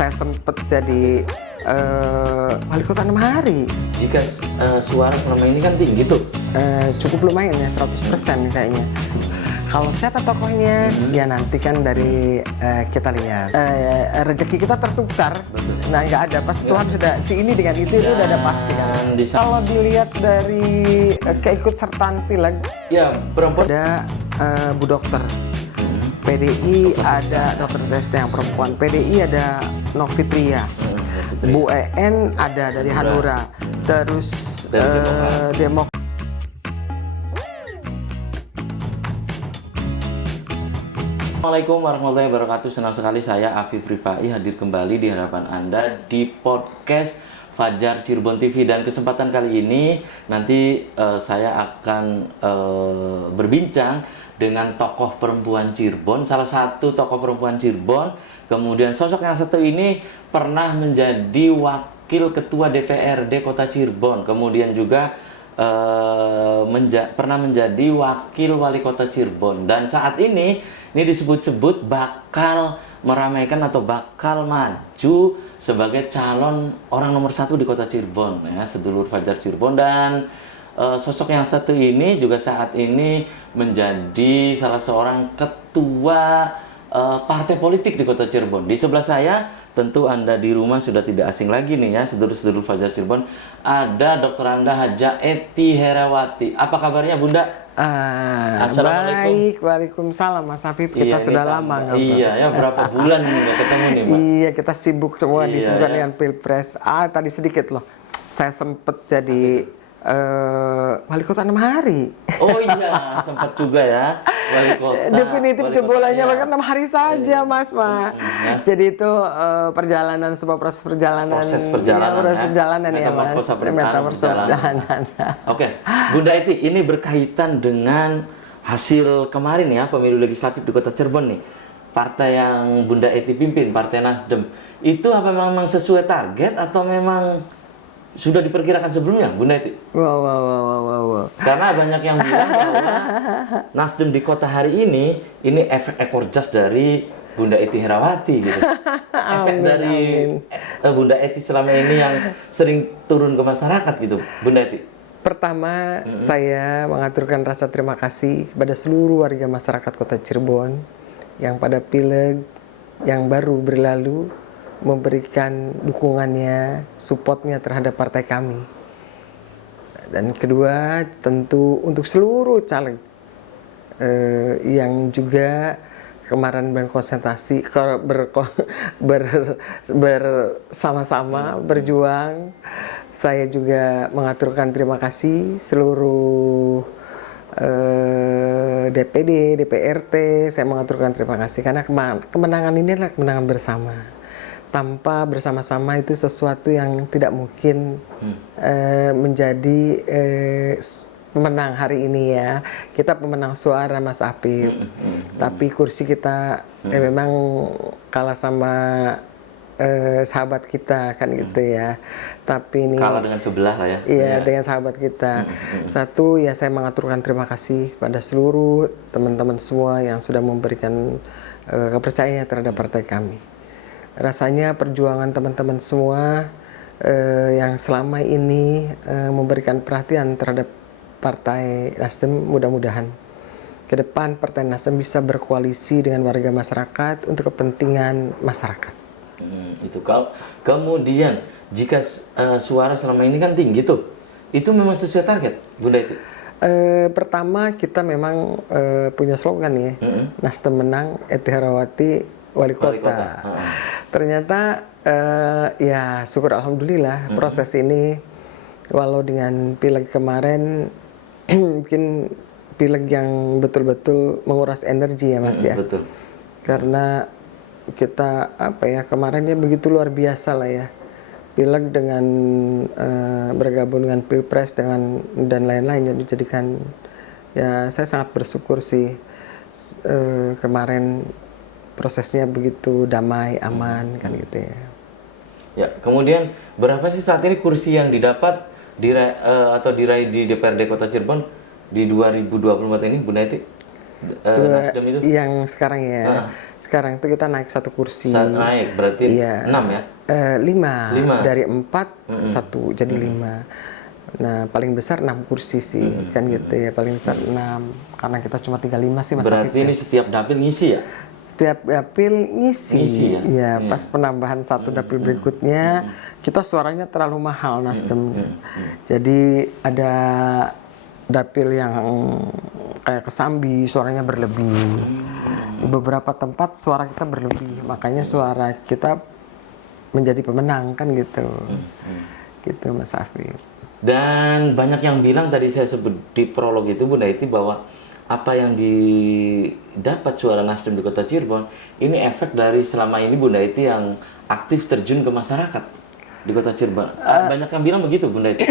saya sempat jadi wali kota 6 hari. Jika suara selama ini kan tinggi tuh. Cukup lumayan ya, 100% kayaknya. Kalau siapa tokohnya, ya nanti kan dari kita lihat. Rezeki kita tertukar. Betul. Nah, nggak ada. Pas Tuhan sudah, si ini dengan itu udah ada pasti kan. Kalau dilihat dari keikutsertaan pileg, ya perempuan ada Bu Dokter. PDI ada Dokter Desta yang perempuan. PDI ada Novitria. Bu EN ada dari Hanura. Terus Demokrat. Assalamualaikum warahmatullahi wabarakatuh. Senang sekali saya Afif Rifai hadir kembali di hadapan Anda di podcast Fajar Cirebon TV. Dan kesempatan kali ini nanti saya akan berbincang dengan tokoh perempuan Cirebon, salah satu tokoh perempuan Cirebon. Kemudian sosok yang satu ini pernah menjadi wakil ketua DPRD Kota Cirebon. Kemudian juga pernah menjadi wakil wali kota Cirebon. Dan saat ini disebut-sebut bakal meramaikan atau bakal maju sebagai calon orang nomor 1 di kota Cirebon, ya, sedulur Fajar Cirebon. Dan sosok yang satu ini juga saat ini menjadi salah seorang ketua partai politik di kota Cirebon. Di sebelah saya, tentu Anda di rumah sudah tidak asing lagi nih ya, sedulur-sedulur Fajar Cirebon, ada Dr. Anda Haja Ety Herawati. Apa kabarnya Bunda? Baik, waalaikumsalam Mas Afif. Kita sudah lama nggak Iya ya, berapa bulan ini nggak ketemu nih Mbak? Iya, kita sibuk semua disibukkan dengan Pilpres. Tadi sedikit loh, saya sempet jadi wali kota 6 hari. Oh iya, sempat juga ya wali kota. Definitif jebolannya bahkan 6 hari saja, Mas. Ya. Jadi itu sebuah proses perjalanan ya, Mas. Metaverse perjalanan. Oke, Bunda Ety, ini berkaitan dengan hasil kemarin ya, pemilu legislatif di kota Cirebon nih. Partai yang Bunda Ety pimpin, Partai Nasdem, itu apa memang sesuai target atau memang sudah diperkirakan sebelumnya, Bunda Ety? Wow. Karena banyak yang bilang bahwa Nasdem di kota hari ini efek ekor jas dari Bunda Ety Herawati gitu. Efek dari Bunda Ety selama ini yang sering turun ke masyarakat gitu, Bunda Ety. Pertama, saya mengaturkan rasa terima kasih kepada seluruh warga masyarakat kota Cirebon yang pada pileg yang baru berlalu memberikan dukungannya, supportnya terhadap partai kami. Dan kedua, tentu untuk seluruh caleg yang juga kemarin berkonsentrasi, bersama-sama berjuang. Saya juga mengaturkan terima kasih seluruh DPD, DPRT. Saya mengaturkan terima kasih karena kemenangan ini adalah kemenangan bersama. Tanpa bersama-sama itu sesuatu yang tidak mungkin menjadi pemenang hari ini ya. Kita pemenang suara, Mas Afif. Tapi kursi kita memang kalah sama sahabat kita kan gitu ya. Tapi ini kalah dengan sebelah lah ya. Iya, dengan sahabat kita. Satu ya, saya mengaturkan terima kasih pada seluruh teman-teman semua yang sudah memberikan kepercayaan terhadap partai kami. Rasanya perjuangan teman-teman semua yang selama ini memberikan perhatian terhadap Partai Nasdem, mudah-mudahan ke depan Partai Nasdem bisa berkoalisi dengan warga masyarakat untuk kepentingan masyarakat. Itu kalau kemudian jika suara selama ini kan tinggi tuh, itu memang sesuai target, Bunda Ety? Pertama, kita memang punya slogan ya, Nasdem menang, Ety Herawati wali kota. Ternyata ya syukur alhamdulillah proses ini, walau dengan pileg kemarin mungkin pileg yang betul-betul menguras energi ya Mas ya. Betul. Karena kita kemarinnya begitu luar biasa lah ya. Pileg dengan bergabung dengan Pilpres dan lain-lain, dijadikan ya, saya sangat bersyukur sih kemarin prosesnya begitu damai, aman kan gitu ya. Ya, kemudian berapa sih saat ini kursi yang didapat diraih di DPRD Kota Cirebon di 2024 ini, Bunda Ety? Nasdem itu? Yang sekarang ya. Sekarang itu kita naik 1 kursi. Saat naik berarti Iya. 6 ya? 5. Lima. Dari 4 ke 1 jadi 5. Nah, paling besar 6 kursi sih, kan gitu ya. Paling besar 6. Karena kita cuma 35 sih Mas Berarti Afif. ini setiap dapil ngisi ya? Setiap dapil ngisi. Ngisi ya? Ya, pas penambahan 1 dapil berikutnya, kita suaranya terlalu mahal Nasdem. Jadi ada dapil yang kayak Kesambi suaranya berlebih. Di beberapa tempat suara kita berlebih, makanya suara kita menjadi pemenang kan gitu. Gitu Mas Afif. Dan banyak yang bilang tadi saya sebut di prolog itu Bunda Iti bahwa apa yang didapat suara Nasdem di Kota Cirebon ini efek dari selama ini Bunda Iti yang aktif terjun ke masyarakat di Kota Cirebon. Banyak yang bilang begitu Bunda Iti.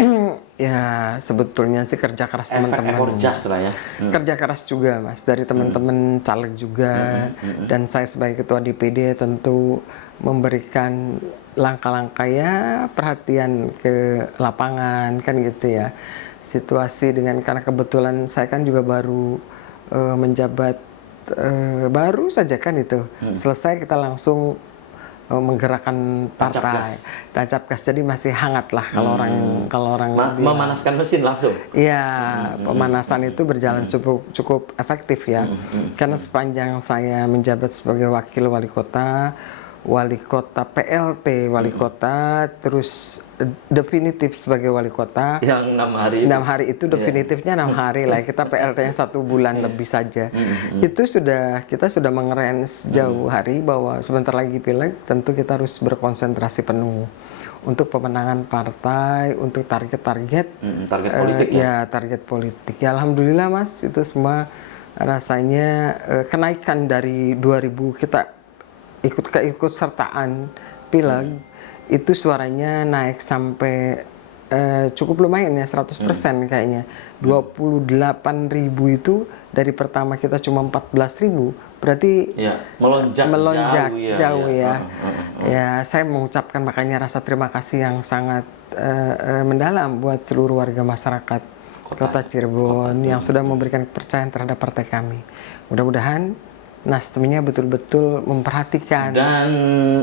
Ya sebetulnya sih kerja keras Efek teman-teman. ekor jas lah ya. Kerja keras juga Mas dari teman-teman caleg juga, dan saya sebagai ketua DPD tentu memberikan langkah-langkah ya perhatian ke lapangan kan gitu ya. Situasi karena kebetulan saya kan juga baru menjabat baru saja kan itu. Selesai kita langsung menggerakkan partai, tancap gas, jadi masih hangat lah kalau orang bilang. Memanaskan mesin langsung. Iya, pemanasan itu berjalan cukup efektif ya. Karena sepanjang saya menjabat sebagai wakil wali kota PLT wali kota, terus definitif sebagai wali kota. Yang 6 hari. 6 hari itu definitifnya 6 hari lah. Kita PLT-nya 1 bulan lebih saja. Itu kita sudah mengerange jauh hari bahwa sebentar lagi pileg, tentu kita harus berkonsentrasi penuh untuk pemenangan partai, untuk target-target target politik ya. Target politik. Ya alhamdulillah Mas, itu semua rasanya kenaikan dari 2000 kita ikut sertaan pileg itu suaranya naik sampai cukup lumayan ya 100% kayaknya. 28.000 itu dari pertama kita cuma 14.000, berarti ya, melonjak jauh ya. Ya saya mengucapkan makanya rasa terima kasih yang sangat mendalam buat seluruh warga masyarakat Kota Cirebon yang sudah memberikan kepercayaan terhadap partai kami. Mudah-mudahan Nasdemnya betul-betul memperhatikan. Dan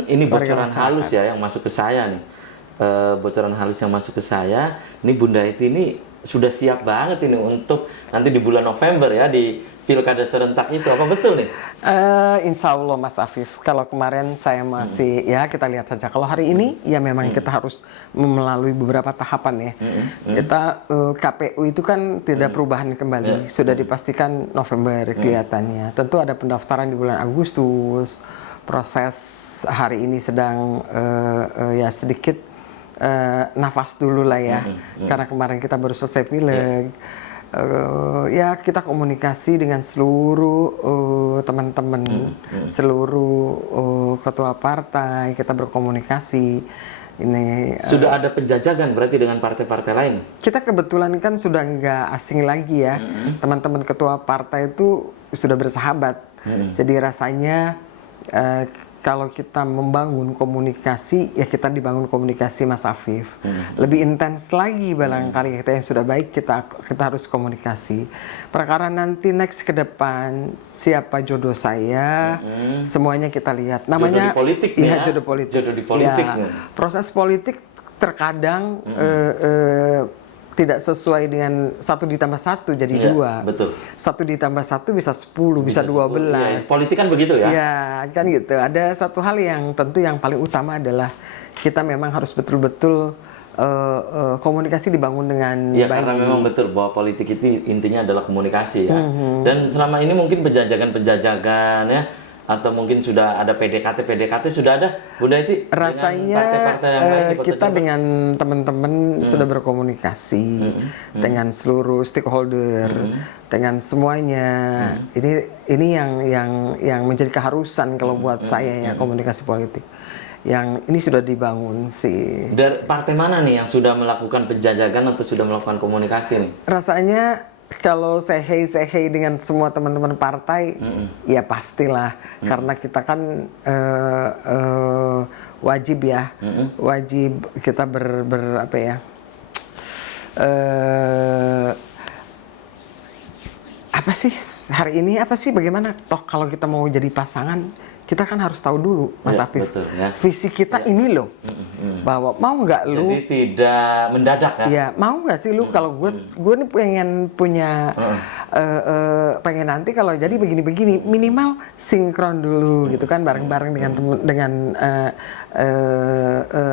ini bocoran halus ya yang masuk ke saya nih. Bocoran halus yang masuk ke saya. Ini Bunda Iti ini sudah siap banget ini untuk nanti di bulan November ya di pilkada serentak itu. Apa betul nih? Insya Allah Mas Afif. Kalau kemarin saya masih ya kita lihat saja. Kalau hari ini ya memang kita harus melalui beberapa tahapan ya. Kita KPU itu kan tidak perubahan kembali. Sudah dipastikan November kelihatannya. Tentu ada pendaftaran di bulan Agustus. Proses hari ini sedang ya sedikit nafas dulu lah ya. Karena kemarin kita baru selesai pileg. Ya kita komunikasi dengan seluruh teman-teman, seluruh ketua partai, kita berkomunikasi. Ini sudah ada penjajakan berarti dengan partai-partai lain? Kita kebetulan kan sudah nggak asing lagi ya. Teman-teman ketua partai itu sudah bersahabat. Jadi rasanya kalau kita membangun komunikasi, ya kita dibangun komunikasi Mas Afif. Lebih intens lagi barangkali kita yang sudah baik, kita harus komunikasi. Perkara nanti next ke depan, siapa jodoh saya, semuanya kita lihat. Namanya jodoh di politik ya, ya? Jodoh politik. Jodoh di politik. Ya, proses politik terkadang tidak sesuai dengan 1 ditambah 1 jadi 2. Betul. 1 ditambah 1 bisa 10, bisa 12. Ya, politik kan begitu ya? Ya, kan gitu. Ada satu hal yang tentu yang paling utama adalah kita memang harus betul-betul komunikasi dibangun dengan ya, baik. karena memang betul bahwa politik itu intinya adalah komunikasi ya. Dan selama ini mungkin penjajakan ya, atau mungkin sudah ada PDKT sudah ada Bunda Iti rasanya partai-partai yang lain di kita dengan teman-teman sudah berkomunikasi dengan seluruh stakeholder, dengan semuanya. Ini yang menjadi keharusan kalau buat saya ya, komunikasi politik yang ini sudah dibangun sih. Dari partai mana nih yang sudah melakukan penjajakan atau sudah melakukan komunikasi nih? Rasanya kalau say hey dengan semua teman-teman partai, ya pastilah, karena kita kan wajib ya, wajib kita apa ya, apa apa sih hari ini, apa sih bagaimana, toh kalau kita mau jadi pasangan kita kan harus tahu dulu Mas Ya, Afif, betul, ya. visi kita ini loh, bahwa mau nggak lu, Jadi tidak mendadak ya. ya mau nggak sih lu kalau gue nih pengen punya pengen nanti kalau jadi begini-begini, minimal sinkron dulu gitu kan, bareng-bareng dengan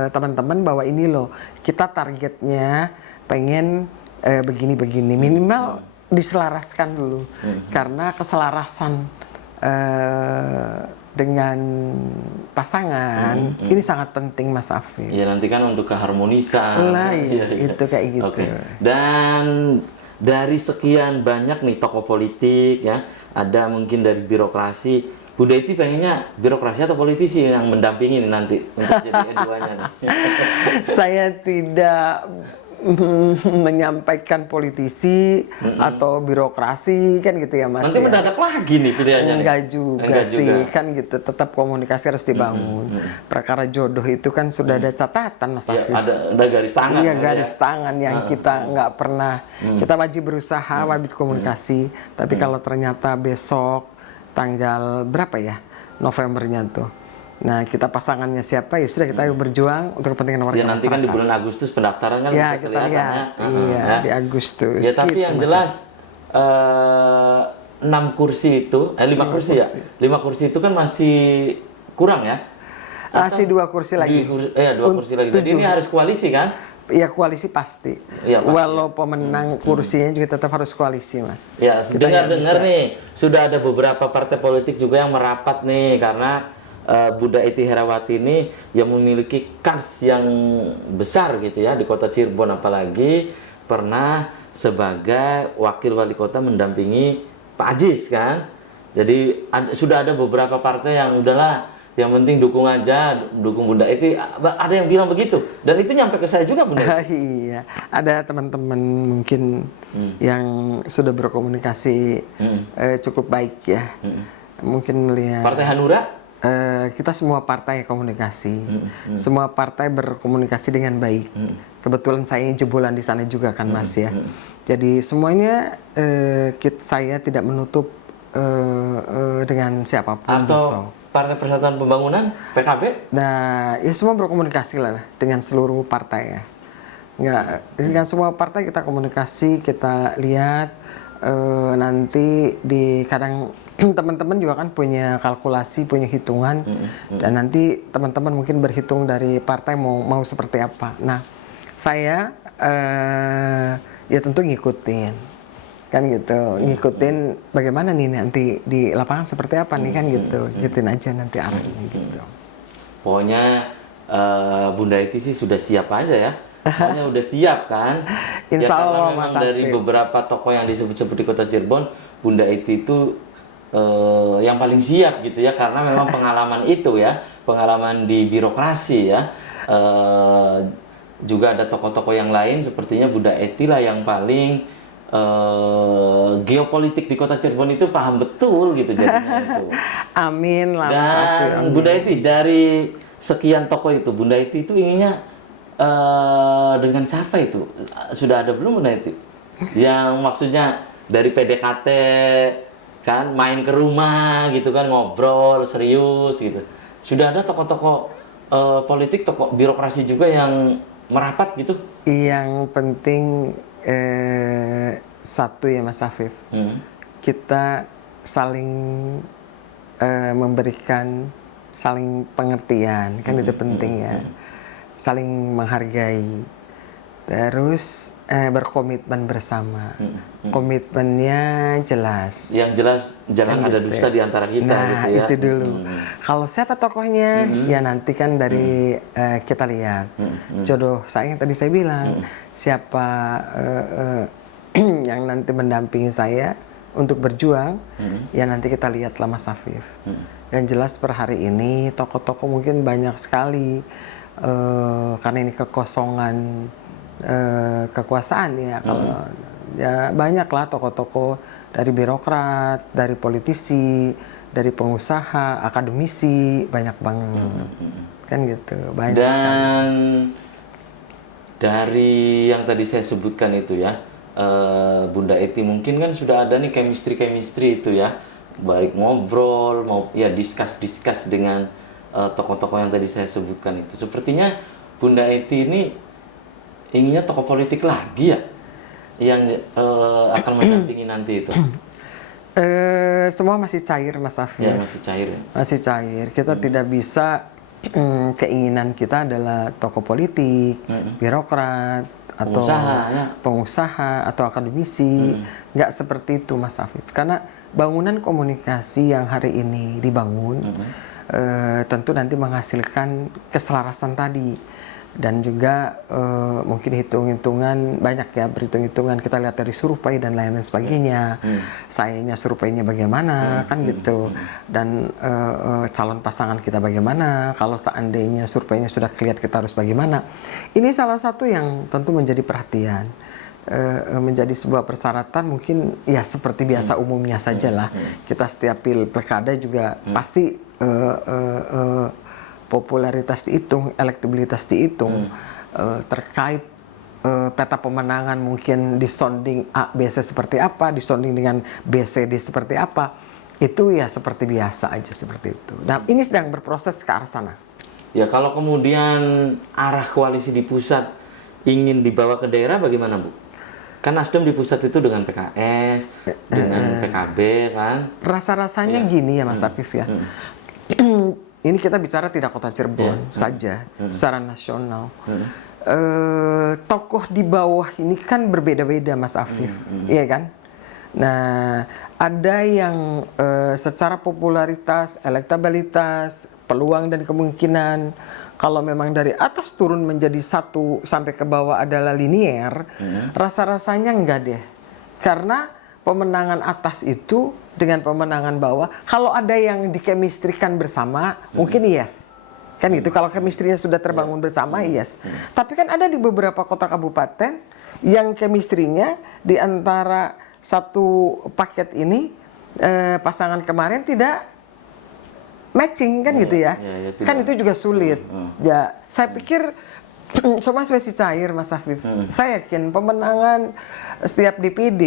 teman-teman bahwa ini loh kita targetnya pengen begini-begini, minimal diselaraskan dulu, karena keselarasan dengan pasangan ini sangat penting Mas Afif. Ya nanti kan untuk keharmonisan. Lah iya, Iya. itu kayak gitu. Oke. Dan dari sekian banyak nih tokoh politik ya, ada mungkin dari birokrasi. Bu Dety pengennya birokrasi atau politisi yang mendampingi nih nanti untuk jadi keduanya nih. Saya tidak menyampaikan politisi atau birokrasi kan gitu ya Mas. Nanti ya. mendadak lagi nih pilihannya nih. Enggak juga Enggak sih, juga. kan gitu. Tetap komunikasi harus dibangun. Perkara jodoh itu kan sudah ada catatan Mas Ya, Afif. ada garis tangan. Iya, kan, garis ya. tangan yang kita nggak pernah, kita wajib berusaha, wajib komunikasi. Tapi kalau ternyata besok tanggal berapa ya, Novembernya tuh, nah kita pasangannya siapa, ya sudah kita berjuang untuk kepentingan warga Ya nanti kan di masyarakat. bulan Agustus pendaftaran kan Ya bisa kita kelihatan lihat, ya. iya Ya. di Agustus. Ya tapi gitu, yang Mas. jelas 6 kursi itu, 5 kursi ya, 5 kursi itu kan masih kurang ya. Masih 2 kursi lagi. 2 kursi lagi. Jadi ini harus koalisi kan? Ya koalisi pasti. Iya, pasti. Walau pemenang kursinya juga tetap harus koalisi Mas. Ya, Kita dengar-dengar nggak nih, sudah ada beberapa partai politik juga yang merapat nih karena Bu Dety Herawati ini yang memiliki kans yang besar gitu ya di kota Cirebon, apalagi pernah sebagai wakil wali kota mendampingi Pak Ajis kan. Jadi sudah ada beberapa partai yang udahlah, yang penting dukung aja, dukung Bunda Dety. Ada yang bilang begitu, dan itu nyampe ke saya juga Bunda Dety. Iya, ada teman-teman mungkin yang sudah berkomunikasi cukup baik ya. Mungkin melihat Partai Hanura? kita semua partai komunikasi, semua partai berkomunikasi dengan baik. Kebetulan saya jebolan di sana juga kan Mas ya. Jadi semuanya saya tidak menutup dengan siapapun Atau besok. Partai Persatuan Pembangunan, PKB? Nah, ya semua berkomunikasi lah dengan seluruh partai ya. Nggak, dengan semua partai kita komunikasi, kita lihat nanti di kadang teman-teman juga kan punya kalkulasi, punya hitungan, dan nanti teman-teman mungkin berhitung dari partai mau seperti apa. Nah, saya ya tentu ngikutin. Kan gitu, ngikutin bagaimana nih nanti di lapangan seperti apa nih kan gitu, ngikutin aja nanti arahnya gitu. Pokoknya Bunda Dety sih sudah siap aja ya. Pokoknya udah siap kan. Insya karena Allah, memang Mas dari Afif. beberapa tokoh yang disebut-sebut di kota Cirebon, Bunda Dety itu yang paling siap gitu ya, karena memang pengalaman itu ya, pengalaman di birokrasi ya. Juga ada tokoh-tokoh yang lain, sepertinya Bunda Dety lah yang paling geopolitik di kota Cirebon itu paham betul gitu jadinya itu. Amin lah Mas Afif, Dan amin. Bunda Dety, dari sekian tokoh itu, Bunda Dety itu inginnya dengan siapa itu? Sudah ada belum Bunda Dety? Yang maksudnya dari PDKT kan, main ke rumah gitu kan, ngobrol serius gitu. Sudah ada tokoh-tokoh politik, tokoh birokrasi juga yang merapat gitu? Yang penting satu ya Mas Afif, kita saling memberikan saling pengertian, kan itu penting ya, saling menghargai, terus berkomitmen bersama, komitmennya jelas. Yang jelas jangan ada dusta di antara kita Nah gitu ya. itu dulu. Kalau siapa tokohnya, ya nanti kan dari kita lihat jodoh saya yang tadi saya bilang, siapa yang nanti mendampingi saya untuk berjuang, ya nanti kita lihatlah Mas Afif. Yang jelas per hari ini tokoh-tokoh mungkin banyak sekali karena ini kekosongan kekuasaan ya. Kalau ya banyaklah tokoh-tokoh dari birokrat, dari politisi, dari pengusaha, akademisi, banyak banget. Kan gitu, banyak sekali. Dan dari yang tadi saya sebutkan itu ya, Bunda Eti mungkin kan sudah ada nih chemistry itu ya, baik ngobrol mau ya discuss dengan tokoh-tokoh yang tadi saya sebutkan itu. Sepertinya Bunda Eti ini inginnya tokoh politik lagi ya yang akan mendampingi nanti itu. Semua masih cair, Mas Afif. Ya, masih cair ya. Masih cair. Kita tidak bisa, keinginan kita adalah tokoh politik, birokrat, atau pengusaha atau akademisi. Nggak seperti itu, Mas Afif. Karena bangunan komunikasi yang hari ini dibangun tentu nanti menghasilkan keselarasan tadi. Dan juga mungkin hitung-hitungan banyak ya, berhitung-hitungan kita lihat dari survei dan lain-lain sebagainya. Sayanya surveinya bagaimana kan gitu, dan calon pasangan kita bagaimana, kalau seandainya surveinya sudah kelihatan kita harus bagaimana. Ini salah satu yang tentu menjadi perhatian, menjadi sebuah persyaratan. Mungkin ya seperti biasa umumnya sajalah, kita setiap pilkada juga pasti popularitas dihitung, elektabilitas dihitung, terkait peta pemenangan mungkin disonding A, B, C seperti apa, disonding dengan B, C, D seperti apa, itu ya seperti biasa aja seperti itu. Dan ini sedang berproses ke arah sana. Ya, kalau kemudian arah koalisi di pusat ingin dibawa ke daerah bagaimana, Bu? Kan Nasdem di pusat itu dengan PKS, dengan PKB kan? Rasa-rasanya gini ya Mas Afif ya. Ini kita bicara tidak kota Cirebon saja, secara nasional. Tokoh di bawah ini kan berbeda-beda, Mas Afif, iya kan? Nah, ada yang secara popularitas, elektabilitas, peluang dan kemungkinan kalau memang dari atas turun menjadi satu sampai ke bawah adalah linier, rasa-rasanya enggak deh. Karena pemenangan atas itu dengan pemenangan bawah, kalau ada yang dikemistrikan bersama, mungkin yes. Kan gitu, kalau kemistrinya sudah terbangun bersama, yes. Tapi kan ada di beberapa kota kabupaten yang kemistrinya di antara satu paket ini, pasangan kemarin tidak matching kan gitu ya. Kan itu juga sulit. Ya, saya pikir semua masih cair, Mas Afif. Saya yakin pemenangan setiap DPD,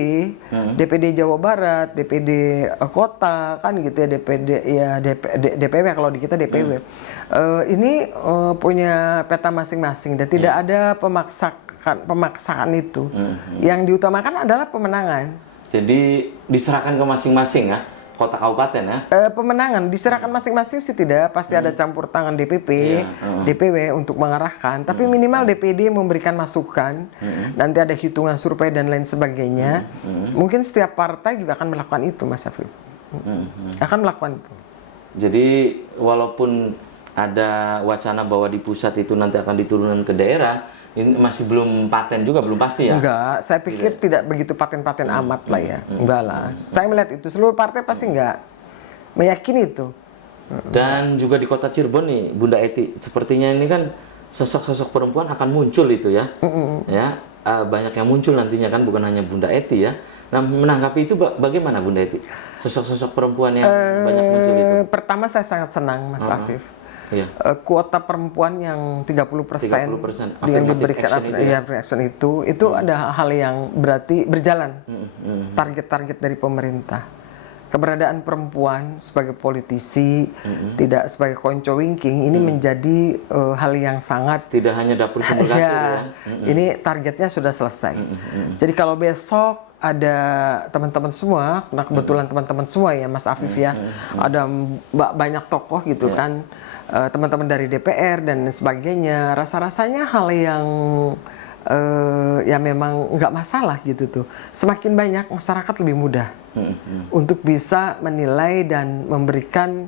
DPD Jawa Barat, DPD kota kan gitu ya, DPD ya DPW kalau di kita DPW. Ini punya peta masing-masing dan tidak ada pemaksaan itu. Yang diutamakan adalah pemenangan. Jadi diserahkan ke masing-masing ya, kota kabupaten ya? Pemenangan diserahkan masing-masing sih tidak, pasti ada campur tangan DPP, DPW untuk mengarahkan, tapi minimal DPD memberikan masukan, nanti ada hitungan survei dan lain sebagainya. Mungkin setiap partai juga akan melakukan itu, Mas Afif. Akan melakukan itu. Jadi walaupun ada wacana bahwa di pusat itu nanti akan diturunkan ke daerah, ini masih belum paten juga, belum pasti ya? Enggak, saya pikir tidak begitu paten-paten amat lah ya. Enggak lah. Saya melihat itu, seluruh partai pasti enggak meyakini itu. Dan juga di kota Cirebon nih, Bunda Eti, sepertinya ini kan sosok-sosok perempuan akan muncul itu ya. Ya, banyak yang muncul nantinya kan, bukan hanya Bunda Eti ya. Nah, menanggapi itu bagaimana Bunda Eti? Sosok-sosok perempuan yang banyak muncul itu. Pertama saya sangat senang, Mas Afif. Iya. Kuota perempuan yang 30% yang diberikan action itu ada hal yang berarti berjalan. Target-target dari pemerintah. Keberadaan perempuan sebagai politisi, tidak sebagai konco winking, ini menjadi hal yang sangat tidak hanya dapur sumber kasir ya. Ini targetnya sudah selesai. Jadi kalau besok ada teman-teman semua, nah kebetulan teman-teman semua ya Mas Afif ya, ada banyak tokoh gitu kan, teman-teman dari DPR dan sebagainya, rasa-rasanya hal yang ya memang nggak masalah gitu tuh. Semakin banyak masyarakat lebih mudah untuk bisa menilai dan memberikan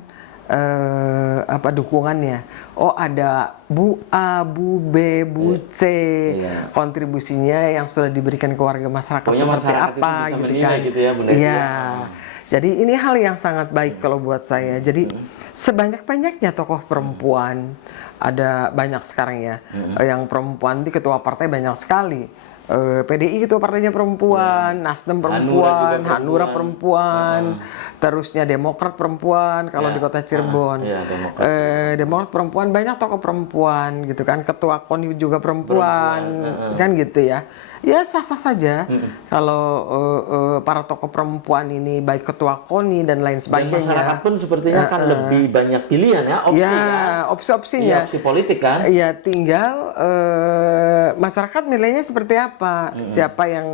dukungannya. Oh ada Bu A, Bu B, Bu C, kontribusinya yang sudah diberikan ke warga masyarakat pokoknya seperti masyarakat apa gitu kan? Gitu ya, Bunda Iya. Jadi ini hal yang sangat baik kalau buat saya. Jadi sebanyak-banyaknya tokoh perempuan, ada banyak sekarang ya, yang perempuan di ketua partai banyak sekali. PDI ketua partainya perempuan, Nasdem perempuan, Hanura perempuan, terusnya Demokrat perempuan kalau di kota Cirebon. Demokrat perempuan, banyak tokoh perempuan gitu kan, ketua KONI juga perempuan. Kan gitu ya. Ya sah-sah saja kalau para tokoh perempuan ini, baik ketua KONI dan lain Dan sebagainya. masyarakat pun sepertinya kan lebih banyak pilihan ya, opsi Ya, kan. opsi-opsinya. Iya, opsi politik kan. Ya tinggal masyarakat nilainya seperti apa, siapa yang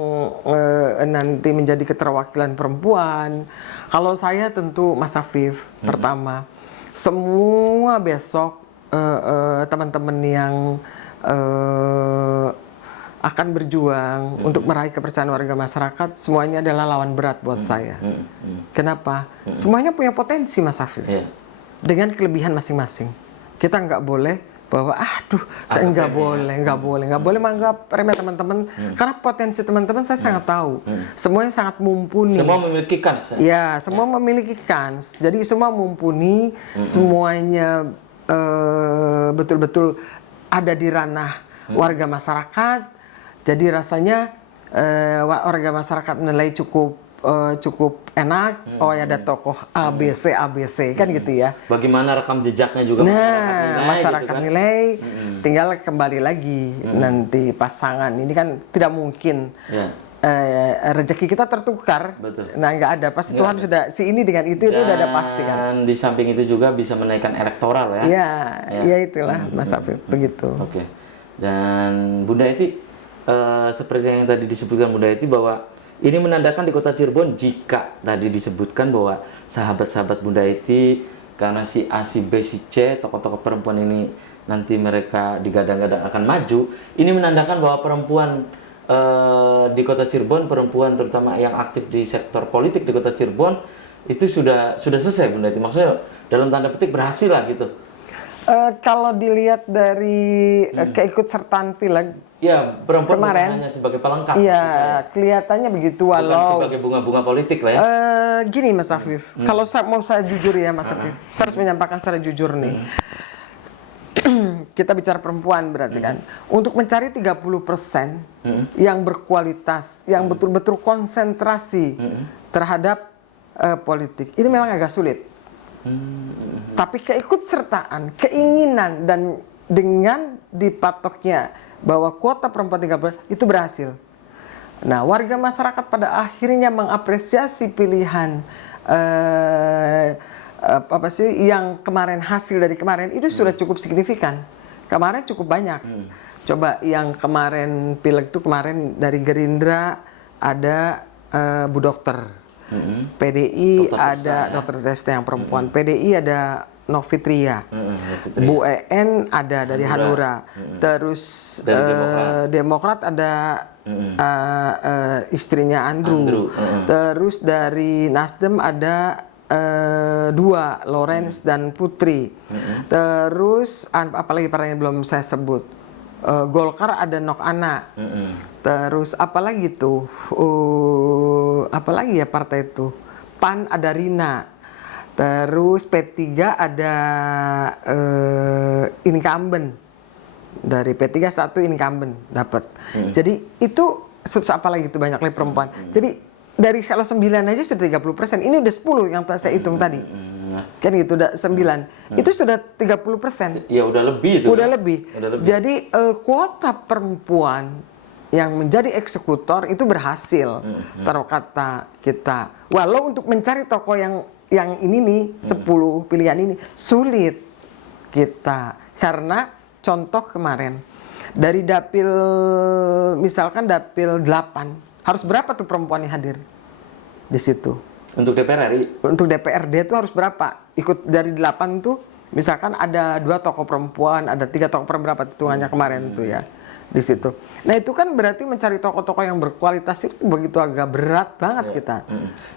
nanti menjadi keterwakilan perempuan. Kalau saya tentu Mas Afif, pertama, semua besok teman-teman yang akan berjuang untuk meraih kepercayaan warga masyarakat, semuanya adalah lawan berat buat saya. Kenapa? Semuanya punya potensi, Mas Afif. Iya. Dengan kelebihan masing-masing. Kita nggak boleh bahwa nggak boleh menganggap remeh teman-teman, karena potensi teman-teman saya sangat tahu. Semuanya sangat mumpuni. Semua memiliki kans. Ya, semua memiliki kans. Jadi semua mumpuni, semuanya betul-betul ada di ranah warga masyarakat. Jadi rasanya warga masyarakat menilai cukup enak. Oh ya, ada tokoh ABC kan gitu ya. Bagaimana rekam jejaknya juga masyarakat gitu kan? nilai. Tinggal kembali lagi nanti pasangan ini kan tidak mungkin. Ya. Rezeki kita tertukar. Betul. Nah, nggak ada, pasti Tuhan sudah si ini dengan itu udah ada pasti kan. Dan di samping itu juga bisa menaikkan elektoral ya. Ya itulah Mas Afif, begitu. Oke. Dan Bunda Eti, seperti yang tadi disebutkan Bunda Eti, bahwa ini menandakan di kota Cirebon, jika tadi disebutkan bahwa sahabat-sahabat Bunda Eti, karena si A, si B, si C, tokoh-tokoh perempuan ini nanti mereka digadang-gadang akan maju, ini menandakan bahwa perempuan di kota Cirebon, perempuan terutama yang aktif di sektor politik di kota Cirebon, itu sudah selesai Bunda Eti. Maksudnya dalam tanda petik berhasil lah gitu. Kalau dilihat dari keikutsertaan pileg, ya perempuan kemarin, bukan hanya sebagai pelengkap. Iya, kelihatannya begitu. Bukan sebagai bunga-bunga politik lah ya. Gini Mas Afif, kalau mau saya jujur ya Mas Afif, saya harus menyampaikan secara jujur nih. Kita bicara perempuan berarti kan, untuk mencari 30% yang berkualitas, yang betul-betul konsentrasi terhadap politik, ini memang agak sulit. Tapi keikutsertaan, keinginan, dan dengan dipatoknya bahwa kuota perempuan 30% itu berhasil. Nah, warga masyarakat pada akhirnya mengapresiasi pilihan yang kemarin, hasil dari kemarin itu sudah cukup signifikan. Kemarin cukup banyak. Coba yang kemarin pileg itu kemarin dari Gerindra ada Bu Dokter. PDI Dokter ada Testa, Dokter Testa yang perempuan. PDI ada Novitria. Bu EN ada dari Hanura. Terus dari Demokrat ada istrinya Andrew. Terus dari Nasdem ada dua, Lawrence dan Putri. Terus apalagi partai yang belum saya sebut. Golkar ada Nok Ana. Terus apalagi tuh? Apalagi ya partai itu? PAN ada Rina. Terus P3 ada incumbent. Dari P3 satu incumbent dapat. Jadi itu apalagi itu banyak lagi perempuan. Jadi dari kalau 9 aja sudah 30%. Ini udah 10 yang saya hitung tadi. Kan gitu, udah 9. Itu sudah 30%. Ya udah lebih itu. Udah lebih. Jadi kuota perempuan yang menjadi eksekutor itu berhasil. Taruh kata kita. Walau untuk mencari tokoh yang ini nih, 10 pilihan ini sulit kita. Karena contoh kemarin dari dapil, misalkan dapil 8, harus berapa tuh perempuan yang hadir di situ? Untuk DPR RI? Untuk DPRD itu harus berapa? Ikut dari 8 tuh, misalkan ada 2 tokoh perempuan, ada 3 tokoh perempuan, berapa hitungannya kemarin tuh ya di situ. Nah itu kan berarti mencari tokoh-tokoh yang berkualitas itu begitu agak berat banget kita.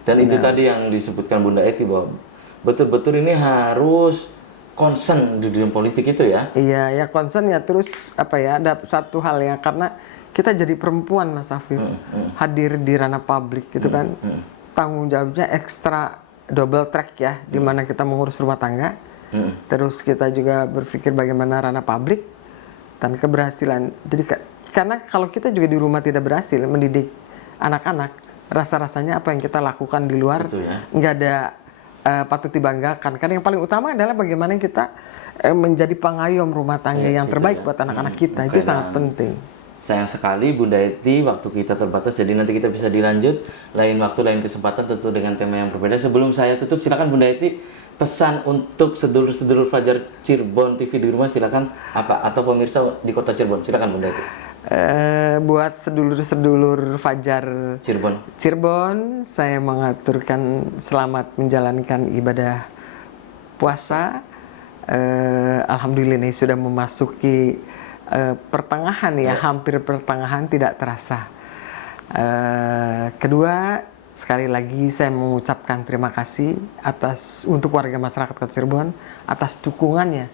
Dan itu tadi yang disebutkan Bunda Eti bahwa betul-betul ini harus concern di dunia politik itu ya? Iya, ya concern ya. Terus apa ya, ada satu hal ya, karena kita jadi perempuan Mas Afif, hadir di ranah publik gitu kan, tanggung jawabnya ekstra double track ya, di mana kita mengurus rumah tangga, terus kita juga berpikir bagaimana ranah publik dan keberhasilan. Jadi karena kalau kita juga di rumah tidak berhasil mendidik anak-anak, rasa-rasanya apa yang kita lakukan di luar nggak ada patut dibanggakan. Karena yang paling utama adalah bagaimana kita menjadi pengayom rumah tangga yang terbaik buat anak-anak kita. Itu sangat penting. Sayang sekali Bunda Eti, waktu kita terbatas, jadi nanti kita bisa dilanjut lain waktu, lain kesempatan, tentu dengan tema yang berbeda. Sebelum saya tutup, silakan Bunda Eti, pesan untuk sedulur-sedulur Fajar Cirebon TV di rumah, silakan apa, atau pemirsa di kota Cirebon, silakan Bunda Eti. Buat sedulur-sedulur Fajar Cirebon, saya mengaturkan selamat menjalankan ibadah puasa. Alhamdulillah ini sudah memasuki pertengahan ya, hampir pertengahan, tidak terasa. Kedua, sekali lagi saya mengucapkan terima kasih untuk warga masyarakat Kota Cirebon atas dukungannya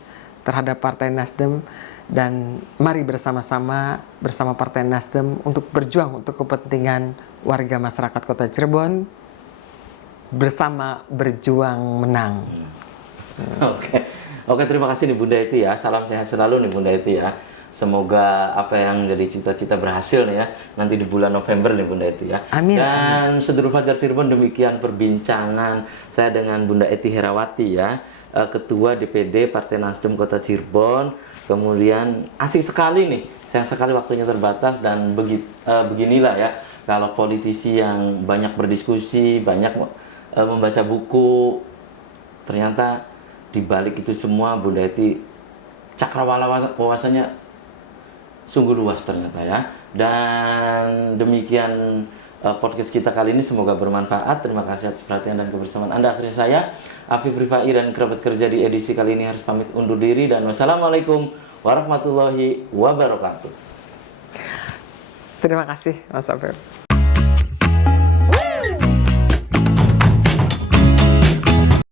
terhadap Partai Nasdem, dan mari bersama-sama bersama Partai Nasdem untuk berjuang untuk kepentingan warga masyarakat Kota Cirebon, bersama berjuang menang. Oke, terima kasih nih Bunda Eti ya. Salam sehat selalu nih Bunda Eti ya. Semoga apa yang jadi cita-cita berhasil nih ya, nanti di bulan November nih Bunda Eti ya. Amin. Dan sedulur Fajar Cirebon, demikian perbincangan saya dengan Bunda Eti Herawati ya, Ketua DPD Partai Nasdem Kota Cirebon. Kemudian asik sekali nih, sayang sekali waktunya terbatas, dan beginilah ya, kalau politisi yang banyak berdiskusi, banyak membaca buku, ternyata di balik itu semua Bunda Eti cakrawala wawasannya sungguh luas ternyata ya. Dan demikian podcast kita kali ini, semoga bermanfaat. Terima kasih atas perhatian dan kebersamaan Anda. Akhirnya saya, Afif Rifai, dan kerabat kerja di edisi kali ini harus pamit undur diri, dan wassalamualaikum warahmatullahi wabarakatuh. Terima kasih Mas Afif.